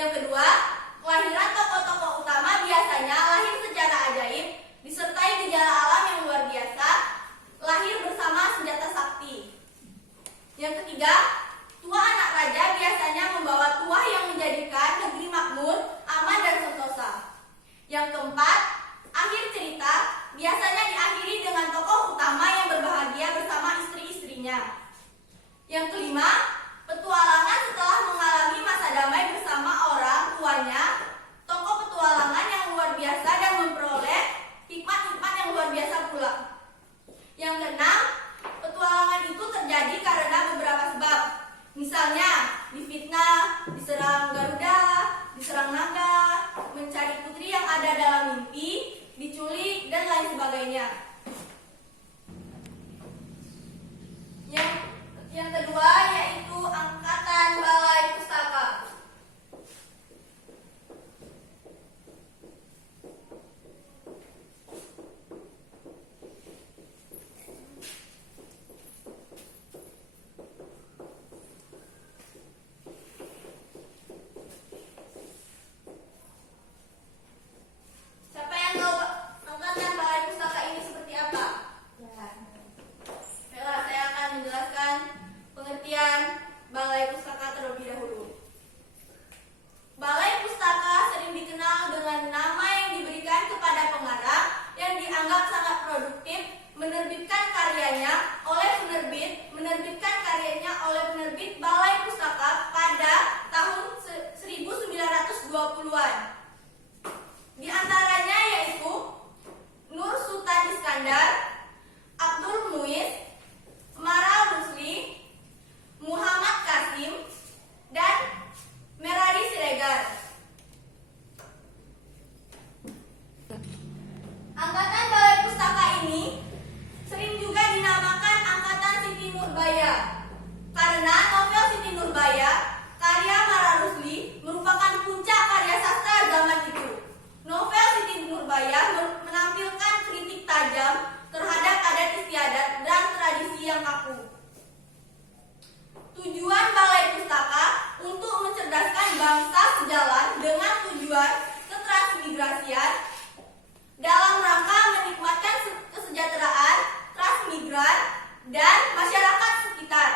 Yang kedua, kelahiran tokoh-tokoh utama biasanya lahir secara ajaib, disertai gejala alam yang luar biasa, lahir bersama senjata sakti. Yang ketiga, tua anak raja biasanya membawa tuah yang menjadikan negeri makmur, aman dan sentosa. Yang keempat, akhir cerita biasanya diakhiri dengan tokoh utama yang berbahagia bersama istri-istrinya. Yang kelima, petualangan setelah mengalami masa damai bersama orang tuanya, tokoh petualangan yang luar biasa dan memperoleh hikmat-hikmat yang luar biasa pula. Yang keenam, petualangan itu terjadi karena beberapa sebab. Misalnya, difitnah, diserang Garuda, diserang naga, mencari putri yang ada dalam mimpi, diculik, dan lain sebagainya. Yang kedua yaitu angkatan balai pustaka. Siapa yang tahu angkatan balai pustaka ini seperti apa? Baiklah, saya akan menjelaskan pengertian balai pustaka terlebih dahulu. Balai pustaka sering dikenal dengan nama yang diberikan kepada pengarang yang dianggap sangat produktif menerbitkan karyanya oleh penerbit Balai Pustaka pada tahun 1920-an. Di antaranya yaitu Nur Sultan Iskandar, Abdul Muiz, Maral Rusli, Muhammad Qasim, dan Meradi Siregar. Angkatan Balai Pustaka ini sering juga dinamakan Angkatan Siti Nurbaya karena novel Siti Nurbaya karya Maral Rusli merupakan puncak karya sastra zaman itu. Novel Siti Nurbaya menampilkan kritik tajam terhadap adat istiadat dan tradisi yang kaku. Tujuan Balai Pustaka untuk mencerdaskan bangsa sejalan dengan tujuan ketransmigrasian dalam rangka menikmatkan kesejahteraan transmigran dan masyarakat sekitar,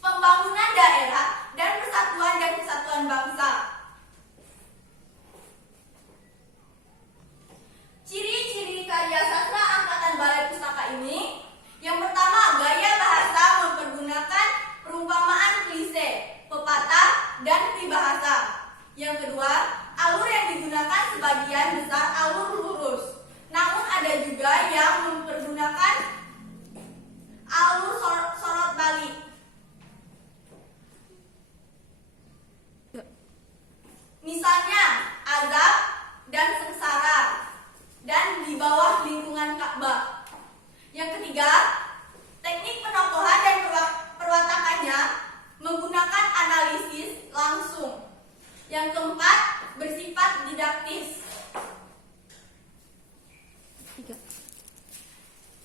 pembangunan daerah dan kesatuan bangsa. Ciri-ciri karya sastra angkatan Balai Pustaka ini, yang pertama, gaya bahasa mempergunakan perumpamaan klise, pepatah, dan peribahasa. Yang kedua, alur yang digunakan sebagian besar alur lurus, namun ada juga yang mempergunakan alur sorot balik. Misalnya, azab dan sengsara, dan di bawah lingkungan Ka'bah. Yang ketiga, teknik penokohan dan perwatakannya menggunakan analisis langsung. Yang keempat, bersifat didaktis.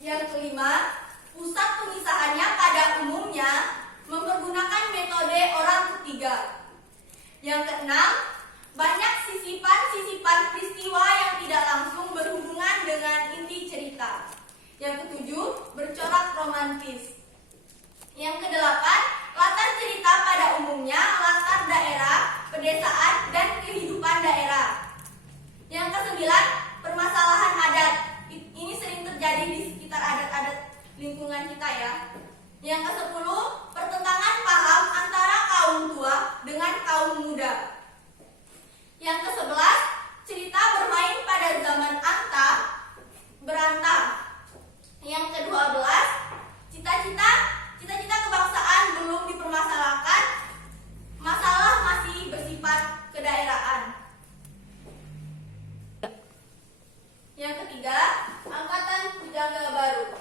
Yang kelima, pusat pemisahannya pada umumnya mempergunakan metode orang ketiga. Yang keenam, banyak sisipan-sisipan peristiwa yang tidak langsung berhubungan dengan inti cerita. Yang ketujuh, bercorak romantis. Yang kedelapan, latar cerita pada umumnya latar daerah, pedesaan, dan kehidupan daerah. Yang kesembilan, permasalahan adat. Ini sering terjadi di sekitar adat-adat lingkungan kita ya. Yang kesepuluh, pertentangan paham antara kaum tua dengan kaum muda. Yang kesebelas, cerita bermain pada zaman anta berantah. Yang ke-12, cita-cita kebangsaan belum dipermasalahkan, masalah masih bersifat kedaerahan. Yang ketiga, angkatan pujangga baru.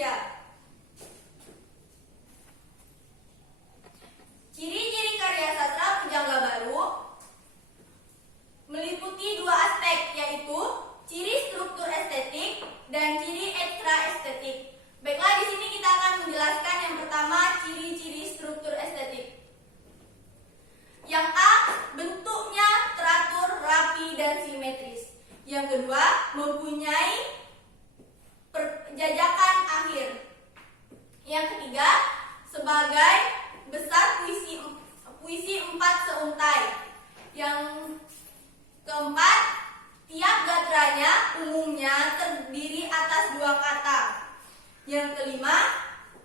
Indonesia. Ciri-ciri karya sastra pujangga baru meliputi dua aspek, yaitu ciri struktur estetik dan ciri ekstra estetik. Baiklah, di sini kita akan menjelaskan yang pertama, ciri-ciri struktur estetik. Yang A, bentuknya teratur, rapi, dan simetris. Yang kedua, mempunyai jajakan akhir. Yang ketiga, sebagai besar puisi 4 seuntai. Yang keempat, tiap gadranya umumnya terdiri atas 2 kata. Yang kelima,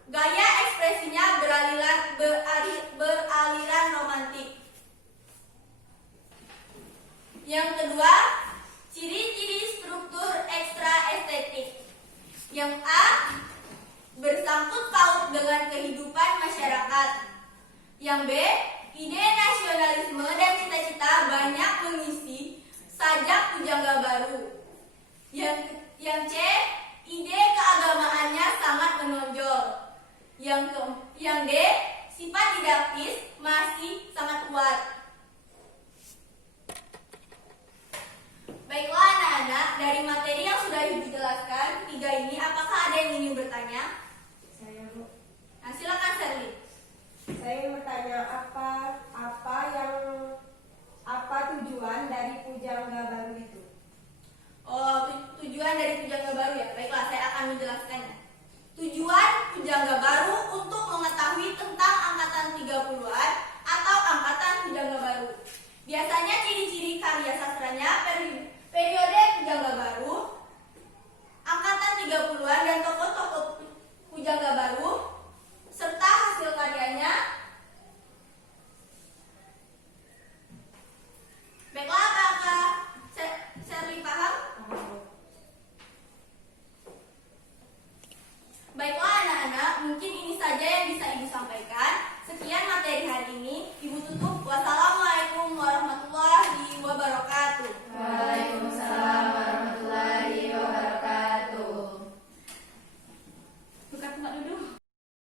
gaya ekspresinya beraliran romantik. Yang kedua, ciri-ciri struktur ekstra estetik. Yang A, bersangkut paut dengan kehidupan masyarakat. Yang B, ide nasionalisme dan cita-cita banyak mengisi sajak pujangga baru. Yang C, ide keagamaannya sangat menonjol. Yang D, sifat didaktis masih sangat kuat. Baiklah anak-anak, dari materi yang sudah Ibu jelaskan, ketiga ini, apakah ada yang ingin bertanya? Saya, Bu. Nah, silakan Sherly. Saya ingin bertanya apa tujuan dari pujangga baru itu? Oh, tujuan dari pujangga baru ya? Baiklah, saya akan menjelaskannya. Tujuan pujangga baru untuk mengetahui tentang angkatan 30-an atau angkatan pujangga baru. Biasanya ciri-ciri karya sastranya periode pujangga baru, angkatan 30-an dan tokoh-tokoh pujangga baru, serta hasil karyanya. Baiklah, apakah Sherly paham? Baiklah anak-anak, mungkin ini saja yang bisa Ibu sampaikan. Sekian materi hari ini, Ibu tutup. Wassalamualaikum.